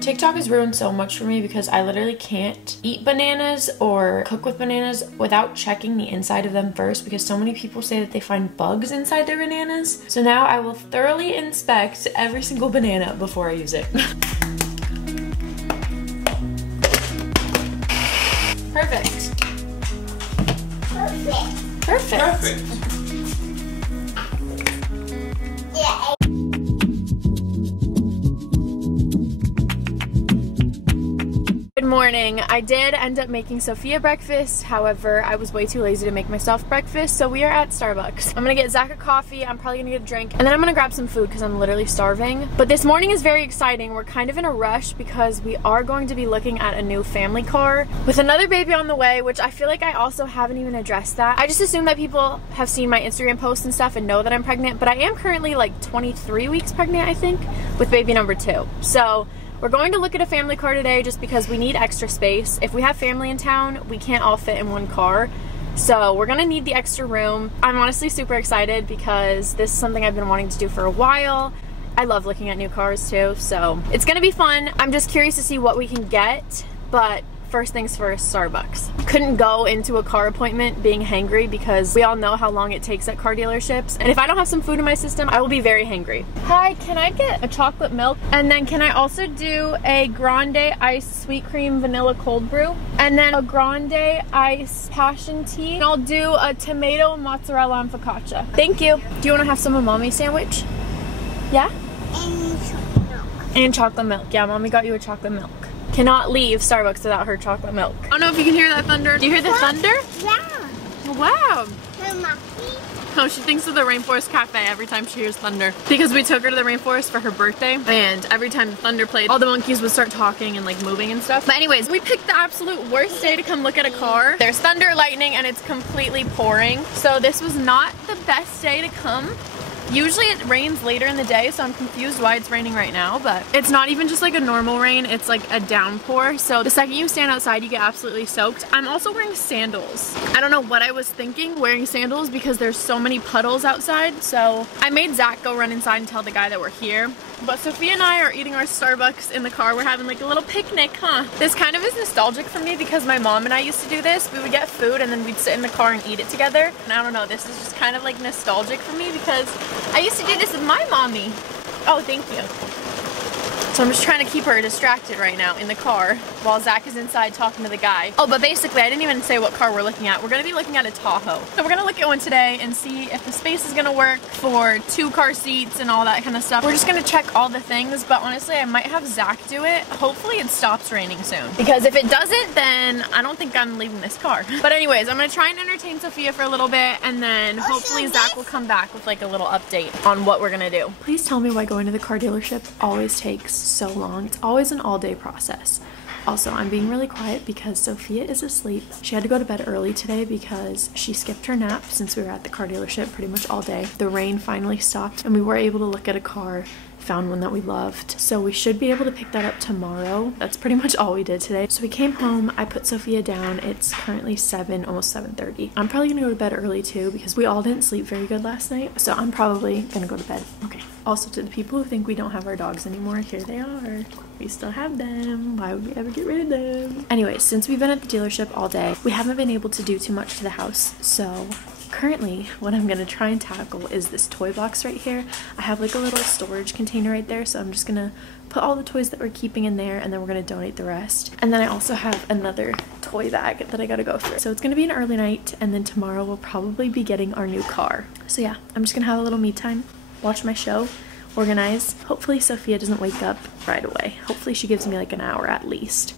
TikTok has ruined so much for me because I literally can't eat bananas or cook with bananas without checking the inside of them first, because so many people say that they find bugs inside their bananas. So now I will thoroughly inspect every single banana before I use it. Perfect. Perfect. Perfect. Perfect. Yeah. Good morning. I did end up making Sophia breakfast. However, I was way too lazy to make myself breakfast, so we are at Starbucks. I'm gonna get Zach a coffee, I'm probably gonna get a drink, and then I'm gonna grab some food because I'm literally starving. But this morning is very exciting. We're kind of in a rush because we are going to be looking at a new family car with another baby on the way, which I feel like I also haven't even addressed that. I just assume that people have seen my Instagram posts and stuff and know that I'm pregnant, but I am currently like 23 weeks pregnant, I think, with baby number 2. So we're going to look at a family car today just because we need extra space. If we have family in town, we can't all fit in one car. So we're gonna need the extra room. I'm honestly super excited because this is something I've been wanting to do for a while. I love looking at new cars too, so it's gonna be fun. I'm just curious to see what we can get, but first things first, Starbucks. Couldn't go into a car appointment being hangry because we all know how long it takes at car dealerships. And if I don't have some food in my system, I will be very hangry. Hi, can I get a chocolate milk? And then can I also do a grande iced sweet cream vanilla cold brew? And then a grande iced passion tea. And I'll do a tomato mozzarella and focaccia. Thank you. Do you want to have some of Mommy's sandwich? Yeah? And chocolate milk. And chocolate milk. Yeah, Mommy got you a chocolate milk. Cannot leave Starbucks without her chocolate milk. I don't know if you can hear that thunder. Do you hear the thunder? Yeah. Wow. Her monkey. Oh, she thinks of the Rainforest Cafe every time she hears thunder. Because we took her to the rainforest for her birthday, and every time the thunder played, all the monkeys would start talking and like moving and stuff. But anyways, we picked the absolute worst day to come look at a car. There's thunder, lightning, and it's completely pouring. So this was not the best day to come. Usually it rains later in the day, so I'm confused why it's raining right now, but it's not even just like a normal rain, it's like a downpour. So the second you stand outside, you get absolutely soaked. I'm also wearing sandals. I don't know what I was thinking wearing sandals because there's so many puddles outside. So I made Zach go run inside and tell the guy that we're here. But Sophia and I are eating our Starbucks in the car. We're having like a little picnic, huh? This kind of is nostalgic for me because my mom and I used to do this. We would get food and then we'd sit in the car and eat it together. And I don't know, this is just kind of like nostalgic for me because I used to do this with my mommy. Oh, thank you. So I'm just trying to keep her distracted right now in the car while Zach is inside talking to the guy. Oh, but basically I didn't even say what car we're looking at. We're gonna be looking at a Tahoe. So we're gonna look at one today and see if the space is gonna work for 2 car seats and all that kind of stuff. We're just gonna check all the things, but honestly I might have Zach do it. Hopefully it stops raining soon. Because if it doesn't, then I don't think I'm leaving this car. But anyways, I'm gonna try and entertain Sophia for a little bit and then hopefully Zach will come back with like a little update on what we're gonna do. Please tell me why going to the car dealership always takes so long. It's always an all-day process. Also, I'm being really quiet because Sophia is asleep. She had to go to bed early today because she skipped her nap since we were at the car dealership pretty much all day. The rain finally stopped and we were able to look at a car, found one that we loved. So we should be able to pick that up tomorrow. That's pretty much all we did today. So we came home, I put Sophia down. It's currently 7, almost 7:30. I'm probably gonna go to bed early too because we all didn't sleep very good last night. So I'm probably gonna go to bed. Okay. Also, to the people who think we don't have our dogs anymore, here they are. We still have them. Why would we ever get rid of them? Anyways, since we've been at the dealership all day, we haven't been able to do too much to the house. So currently, what I'm gonna try and tackle is this toy box right here. I have like a little storage container right there, so I'm just gonna put all the toys that we're keeping in there and then we're gonna donate the rest. And then I also have another toy bag that I gotta go through. So it's gonna be an early night and then tomorrow we'll probably be getting our new car. So yeah, I'm just gonna have a little me time, watch my show, organize. Hopefully Sophia doesn't wake up right away. Hopefully she gives me like an hour at least.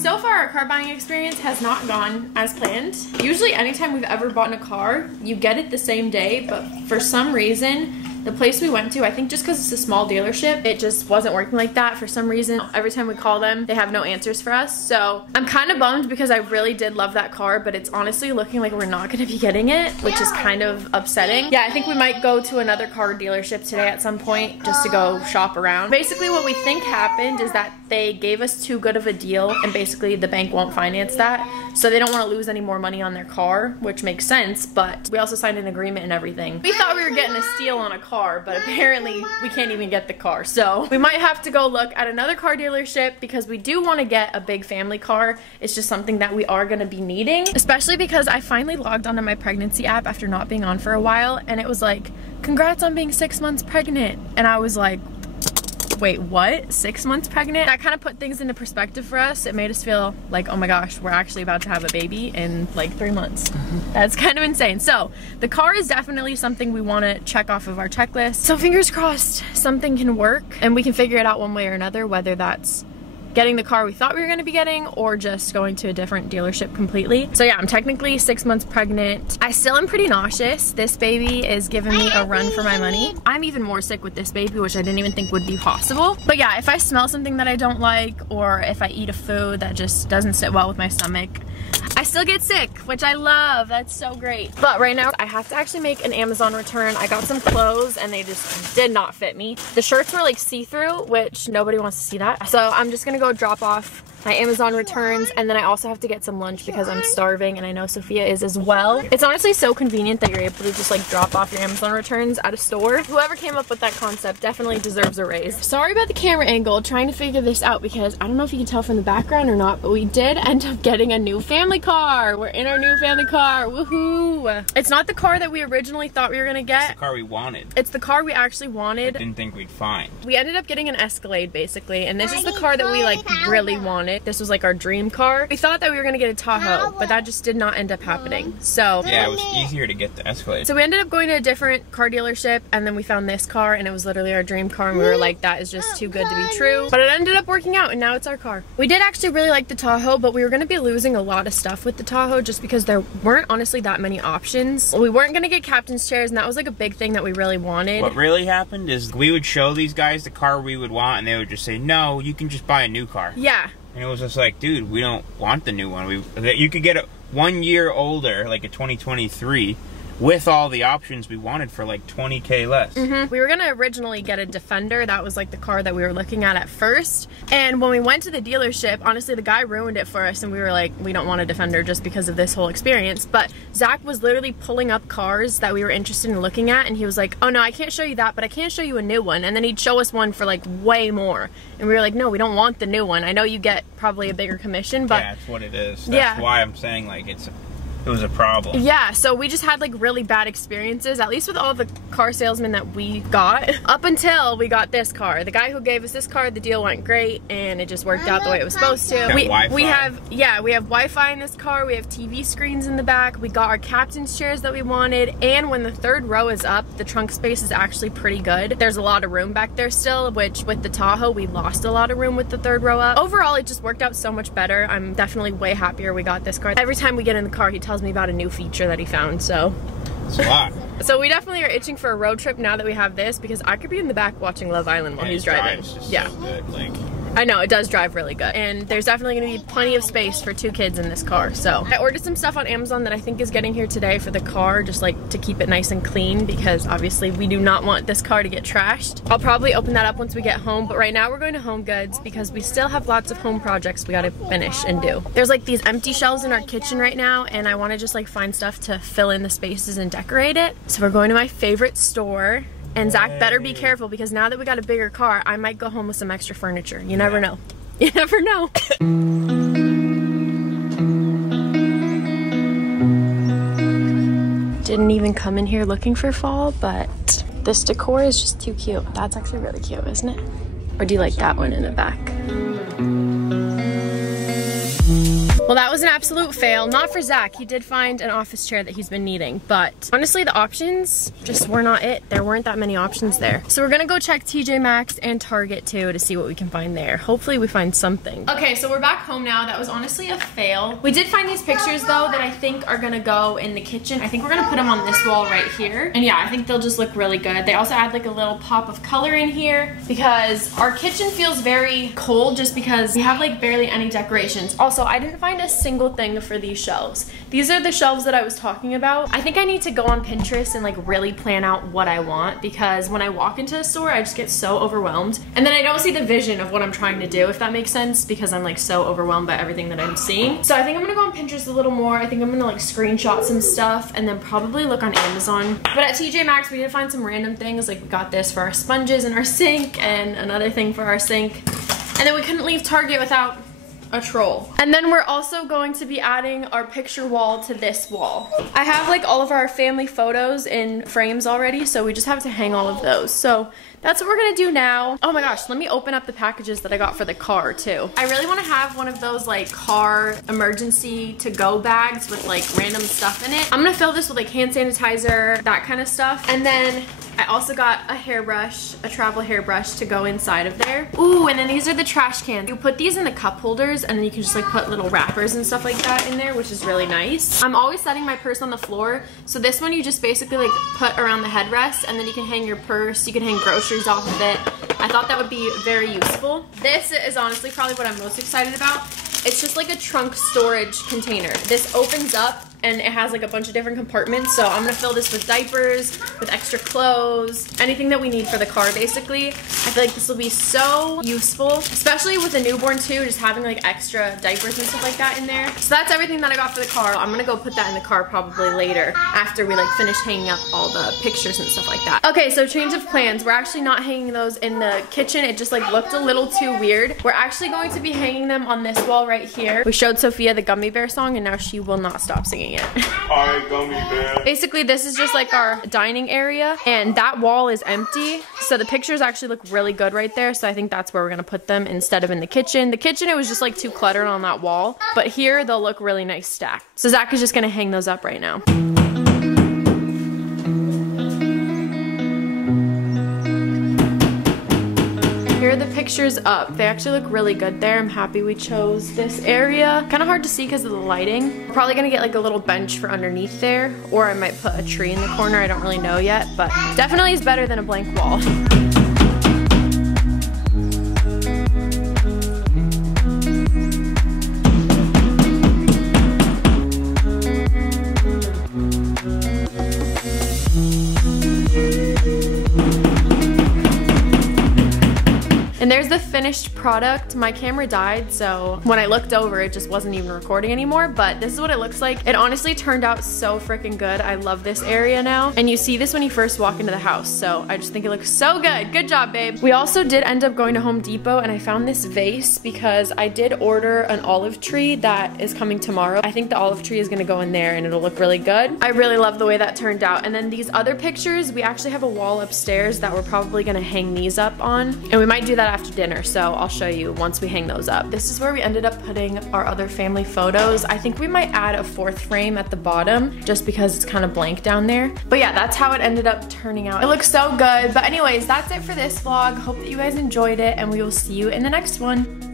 So far our car buying experience has not gone as planned. Usually anytime we've ever bought a car, you get it the same day, but for some reason the place we went to, I think just because it's a small dealership, it just wasn't working like that for some reason. Every time we call them, they have no answers for us. So I'm kind of bummed because I really did love that car, but it's honestly looking like we're not going to be getting it, which is kind of upsetting. Yeah, I think we might go to another car dealership today at some point just to go shop around. Basically what we think happened is that they gave us too good of a deal, and basically the bank won't finance that. So they don't want to lose any more money on their car, which makes sense, but we also signed an agreement and everything. We thought we were getting a steal on a car, but apparently we can't even get the car. So we might have to go look at another car dealership because we do want to get a big family car. It's just something that we are going to be needing, especially because I finally logged onto my pregnancy app after not being on for a while, and it was like, congrats on being 6 months pregnant. And I was like, wait, what? 6 months pregnant? That kind of put things into perspective for us. It made us feel like, oh my gosh, we're actually about to have a baby in like 3 months. That's kind of insane. So the car is definitely something we want to check off of our checklist. So fingers crossed something can work and we can figure it out one way or another, whether that's getting the car we thought we were going to be getting or just going to a different dealership completely. So yeah, I'm technically 6 months pregnant. I still am pretty nauseous. This baby is giving me a run for my money. I'm even more sick with this baby, which I didn't even think would be possible. But yeah, if I smell something that I don't like, or if I eat a food that just doesn't sit well with my stomach, I still get sick, which I love. That's so great. But right now, I have to actually make an Amazon return. I got some clothes and they just did not fit me. The shirts were like see-through, which nobody wants to see that. So I'm just gonna go drop off my Amazon returns, and then I also have to get some lunch because I'm starving, and I know Sophia is as well. It's honestly so convenient that you're able to just like drop off your Amazon returns at a store. Whoever came up with that concept definitely deserves a raise. Sorry about the camera angle, trying to figure this out because I don't know if you can tell from the background or not, but we did end up getting a new family car. We're in our new family car, woohoo! It's not the car that we originally thought we were gonna get. It's the car we wanted. It's the car we actually wanted. Didn't think we'd find. We ended up getting an Escalade basically, and this is the car that we like really wanted. This was like our dream car. We thought that we were gonna get a Tahoe, but that just did not end up happening. So yeah, it was easier to get the Escalade. So we ended up going to a different car dealership, and then we found this car, and it was literally our dream car, and we were like, that is just too good to be true. But it ended up working out, and now it's our car. We did actually really like the Tahoe, but we were gonna be losing a lot of stuff with the Tahoe just because there weren't honestly that many options. We weren't gonna get captain's chairs, and that was like a big thing that we really wanted. What really happened is we would show these guys the car we would want, and they would just say, no, you can just buy a new car. Yeah. And it was just like, dude, we don't want the new one. You could get it 1 year older, like a 2023, with all the options we wanted for like 20K less. We were gonna originally get a Defender. That was like the car that we were looking at first. And when we went to the dealership, honestly, the guy ruined it for us, and we were like, we don't want a Defender just because of this whole experience. But Zach was literally pulling up cars that we were interested in looking at, and he was like, oh no, I can't show you that, but I can show you a new one. And then he'd show us one for like way more. And we were like, no, we don't want the new one. I know you get probably a bigger commission, but yeah, that's what it is. That's why I'm saying like it was a problem. Yeah, so we just had like really bad experiences, at least with all the car salesmen that we got, up until we got this car. The guy who gave us this car, the deal went great, and it just worked out the way it was supposed to. We have Wi-Fi in this car, we have TV screens in the back, we got our captain's chairs that we wanted, and when the third row is up, the trunk space is actually pretty good. There's a lot of room back there still, which with the Tahoe, we lost a lot of room with the third row up. Overall, it just worked out so much better. I'm definitely way happier we got this car. Every time we get in the car, he tells me about a new feature that he found, so it's a lot. So we definitely are itching for a road trip now that we have this, because I could be in the back watching Love Island while he's driving. Yeah, so good, like. I know, it does drive really good. And there's definitely gonna be plenty of space for 2 kids in this car. So I ordered some stuff on Amazon that I think is getting here today for the car, just like to keep it nice and clean, because obviously we do not want this car to get trashed. I'll probably open that up once we get home, but right now we're going to Home Goods because we still have lots of home projects we gotta finish and do. There's like these empty shelves in our kitchen right now, and I wanna just like find stuff to fill in the spaces and decorate it. So we're going to my favorite store. And Zach better be careful, because now that we got a bigger car, I might go home with some extra furniture. You never know. You never know. Didn't even come in here looking for fall, but this decor is just too cute. That's actually really cute, isn't it? Or do you like that one in the back? Well, that was an absolute fail. Not for Zach. He did find an office chair that he's been needing, but honestly, the options just were not it. There weren't that many options there. So we're gonna go check TJ Maxx and Target too to see what we can find there. Hopefully we find something. Okay, so we're back home now. That was honestly a fail. We did find these pictures though that I think are gonna go in the kitchen. I think we're gonna put them on this wall right here. And yeah, I think they'll just look really good. They also add like a little pop of color in here because our kitchen feels very cold just because we have like barely any decorations. Also, I didn't find find a single thing for these shelves. These are the shelves that I was talking about. I think I need to go on Pinterest and like really plan out what I want, because when I walk into a store, I just get so overwhelmed. And then I don't see the vision of what I'm trying to do, if that makes sense, because I'm like so overwhelmed by everything that I'm seeing. So I think I'm gonna go on Pinterest a little more. I think I'm gonna like screenshot some stuff and then probably look on Amazon. But at TJ Maxx, we did find some random things. Like we got this for our sponges in our sink and another thing for our sink. And then we couldn't leave Target without a troll. And then we're also going to be adding our picture wall to this wall. I have like all of our family photos in frames already, so we just have to hang all of those. So that's what we're gonna do now. Oh my gosh, let me open up the packages that I got for the car too. I really wanna have one of those like car emergency to-go bags with like random stuff in it. I'm gonna fill this with like hand sanitizer, that kind of stuff. And then I also got a hairbrush, a travel hairbrush to go inside of there. Ooh, and then these are the trash cans. You put these in the cup holders and then you can just like put little wrappers and stuff like that in there, which is really nice. I'm always setting my purse on the floor. So this one you just basically like put around the headrest and then you can hang your purse, you can hang groceries off of it. I thought that would be very useful. This is honestly probably what I'm most excited about. It's just like a trunk storage container. This opens up and it has like a bunch of different compartments. So I'm gonna fill this with diapers, with extra clothes, anything that we need for the car basically. I feel like this will be so useful, especially with a newborn too, just having like extra diapers and stuff like that in there. So that's everything that I got for the car. I'm gonna go put that in the car probably later after we like finish hanging up all the pictures and stuff like that. Okay, so change of plans. We're actually not hanging those in the kitchen. It just like looked a little too weird. We're actually going to be hanging them on this wall right here. We showed Sophia the Gummy Bear song and now she will not stop singing it. Alright, Gummy Bear. Basically, this is just like our dining area and that wall is empty. So the pictures actually look really good right there. So I think that's where we're gonna put them instead of in the kitchen. The kitchen, it was just like too cluttered on that wall. But here, they'll look really nice stacked. So Zach is just gonna hang those up right now. Here are the pictures up. They actually look really good there. I'm happy we chose this area. Kind of hard to see because of the lighting. We're probably gonna get like a little bench for underneath there, or I might put a tree in the corner. I don't really know yet, but definitely is better than a blank wall. And there's the finished product. My camera died, so when I looked over, it just wasn't even recording anymore, but this is what it looks like. It honestly turned out so freaking good. I love this area now. And you see this when you first walk into the house, so I just think it looks so good. Good job, babe. We also did end up going to Home Depot, and I found this vase because I did order an olive tree that is coming tomorrow. I think the olive tree is gonna go in there and it'll look really good. I really love the way that turned out. And then these other pictures, we actually have a wall upstairs that we're probably gonna hang these up on, and we might do that after dinner, so I'll show you once we hang those up. This is where we ended up putting our other family photos. I think we might add a fourth frame at the bottom just because it's kind of blank down there. But yeah, that's how it ended up turning out. It looks so good. But anyways, that's it for this vlog. Hope that you guys enjoyed it, and we will see you in the next one.